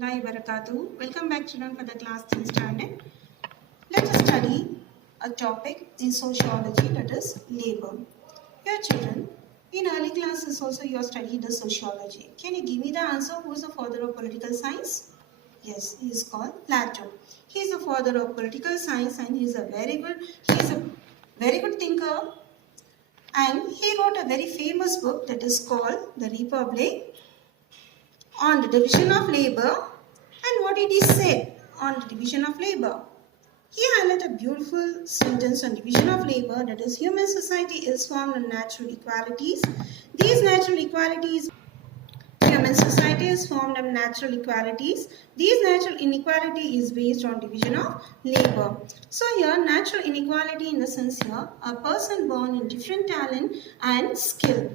Rahmatullahi Barakatuh. Welcome back children for the class 3 standard. Let us study a topic in sociology, that is labor. Here children, in early classes also you have studied the sociology. Can you give me the answer? Who is the father of political science? Yes, he is called Plato. He is the father of political science and he is a very good thinker, and he wrote a very famous book that is called The Republic on the division of labor. And what did he say on the division of labor? He highlighted a beautiful sentence on division of labor, that is, human society is formed on natural equalities. These natural equalities, human society is formed on natural equalities. These natural inequality is based on division of labor. So here, natural inequality in the sense here, a person born in different talent and skill.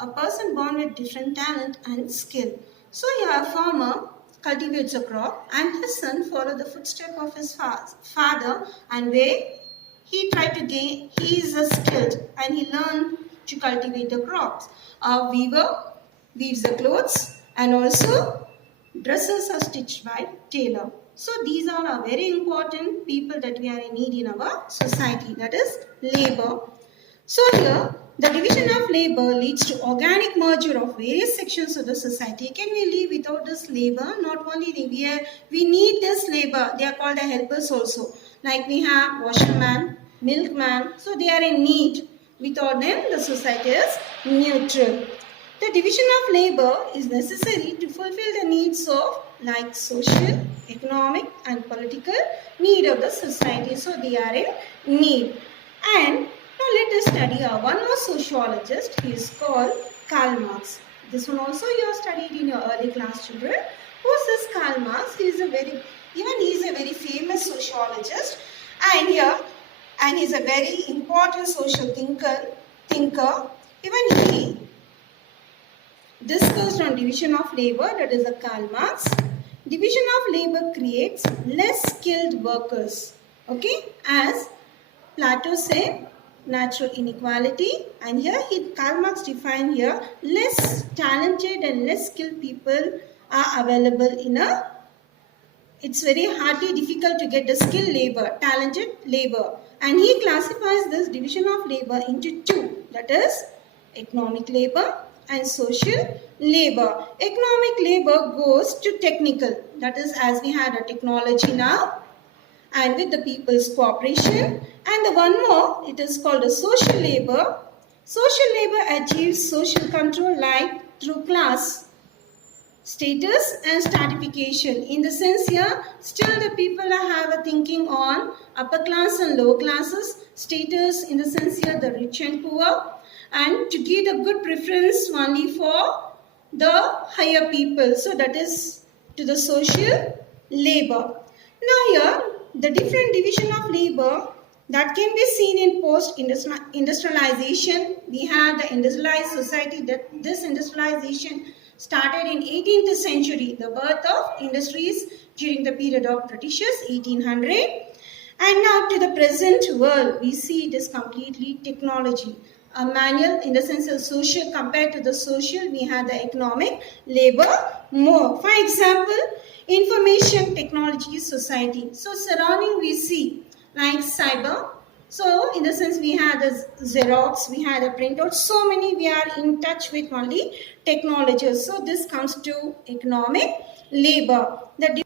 A person born with different talent and skill. So here a farmer cultivates a crop and his son follows the footsteps of his father, and where he tried to gain, he is skilled and he learned to cultivate the crops. A weaver weaves the clothes, and also dresses are stitched by tailor. So these are our very important people that we are in need in our society, that is labor. So here, the division of labor leads to organic merger of various sections of the society. Can we live without this labor? Not only we need this labor, they are called the helpers also. Like we have washerman, milkman, so they are in need. Without them, the society is neutral. The division of labor is necessary to fulfill the needs of like social, economic and political need of the society. So they are in need. And now let us study one more sociologist. He is called Karl Marx. This one also you have studied in your early class, children. Who is this Karl Marx? He is a very famous sociologist, and he is a very important social thinker. Even he discussed on division of labor, that is a Karl Marx. Division of labor creates less skilled workers. Okay, as Plato said, natural inequality, and here Karl Marx defined here less talented and less skilled people are available in a, it's very hardly difficult to get the skilled labor, talented labor, and he classifies this division of labor into two, that is economic labor and social labor. Economic labor goes to technical, that is as we had a technology now, and with the people's cooperation. And the one more, it is called a social labor. Social labor achieves social control like through class, status and stratification. In the sense here, still the people have a thinking on upper class and lower classes, status in the sense here the rich and poor, and to give the good preference only for the higher people. So that is to the social labor. Now here, the different division of labor that can be seen in post-industrialization. We have the industrialized society. That this industrialization started in 18th century, the birth of industries during the period of Britishers, 1800. And now to the present world, we see it is completely technology. A manual in the sense of social, compared to the social, we have the economic labor more. For example, information technology society. So surrounding we see like cyber. So in the sense we had the Xerox, we had a printout. So many we are in touch with only technology. So this comes to economic labor. The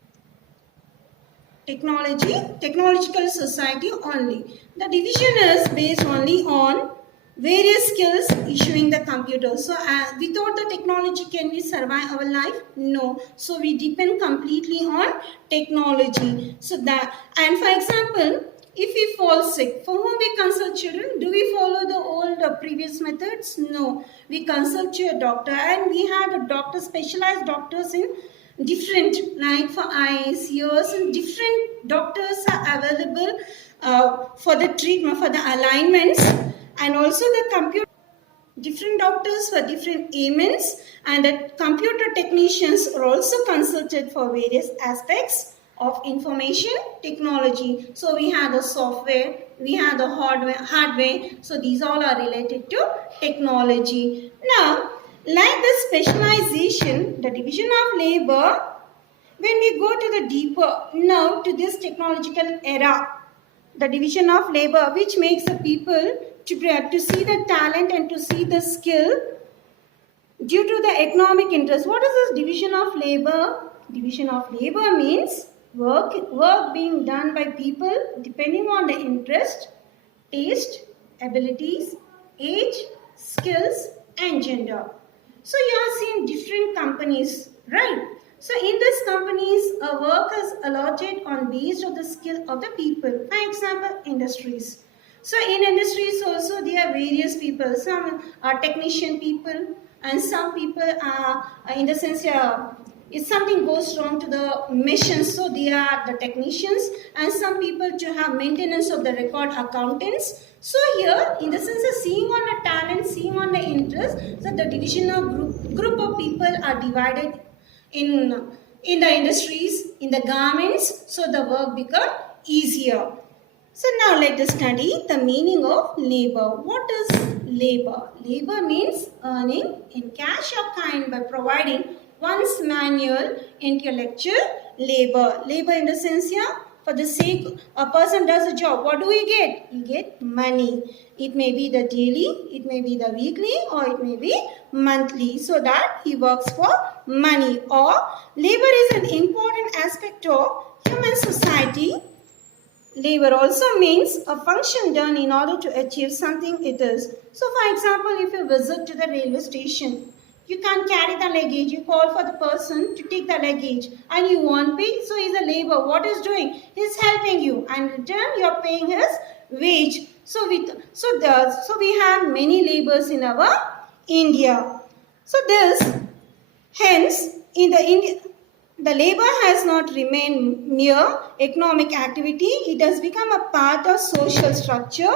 technological society only. The division is based only on various skills issuing the computer. So without the technology, can we survive our life? No. So we depend completely on technology. So that, and for example, if we fall sick, for whom we consult children? Do we follow the old previous methods? No. We consult to a doctor, and we have a doctor, specialized doctors in different, like for eyes, ears, and different doctors are available for the treatment, for the alignments. And also the computer, different doctors for different ailments, and the computer technicians are also consulted for various aspects of information technology. So we have the software, we have the hardware. So these all are related to technology. Now Like the specialization, the division of labor, when we go to the deeper now to this technological era, the division of labor which makes the people to see the talent and to see the skill due to the economic interest. What is this division of labor? Division of labor means work being done by people depending on the interest, taste, abilities, age, skills and gender. So you are seeing different companies, right? So in these companies, work is allotted on based on the skill of the people. For example, industries. So in industries also there are various people. Some are technician people and some people are in the sense if something goes wrong to the machines, so they are the technicians, and some people to have maintenance of the record accountants. So here, in the sense of seeing on the talent, seeing on the interest, so the division of group of people are divided in the industries, in the garments, so the work become easier. So now let us study the meaning of labor. What is labor? Labor means earning in cash or kind by providing one's manual intellectual labor. Labor in the sense here, for the sake a person does a job, what do we get? We get money. It may be the daily, it may be the weekly, or it may be monthly, so that he works for money. Or labor is an important aspect of human society. Labor also means a function done in order to achieve something it is. So for example, if you visit to the railway station, you can't carry the luggage, you call for the person to take the luggage and you won't pay, so he's a labor. What is doing? He's helping you and in return you are paying his wage. So we have many labors in our India. So hence in the India, the labor has not remained mere economic activity. It has become a part of social structure.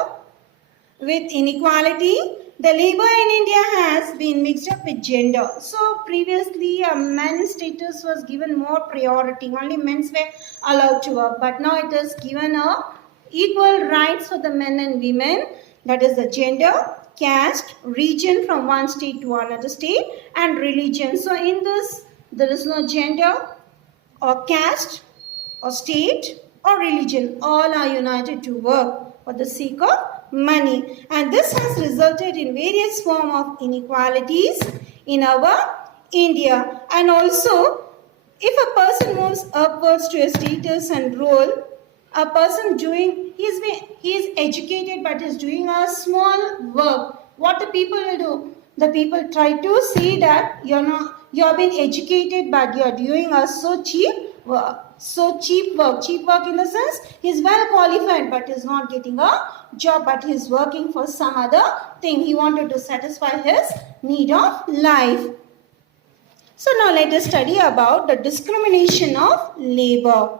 With inequality, the labor in India has been mixed up with gender. So previously, men's status was given more priority. Only men were allowed to work. But now it is given equal rights for the men and women. That is the gender, caste, region from one state to another state, and religion. So in this, there is no gender or caste or state or religion. All are united to work for the sake of money, and this has resulted in various forms of inequalities in our India. And also, if a person moves upwards to a status and role, a person he is educated but is doing a small work, what the people will do? The people try to see that you have been educated but you are doing a so cheap work. So cheap work in the sense he is well qualified but is not getting a job, but he is working for some other thing. He wanted to satisfy his need of life. So now let us study about the discrimination of labor.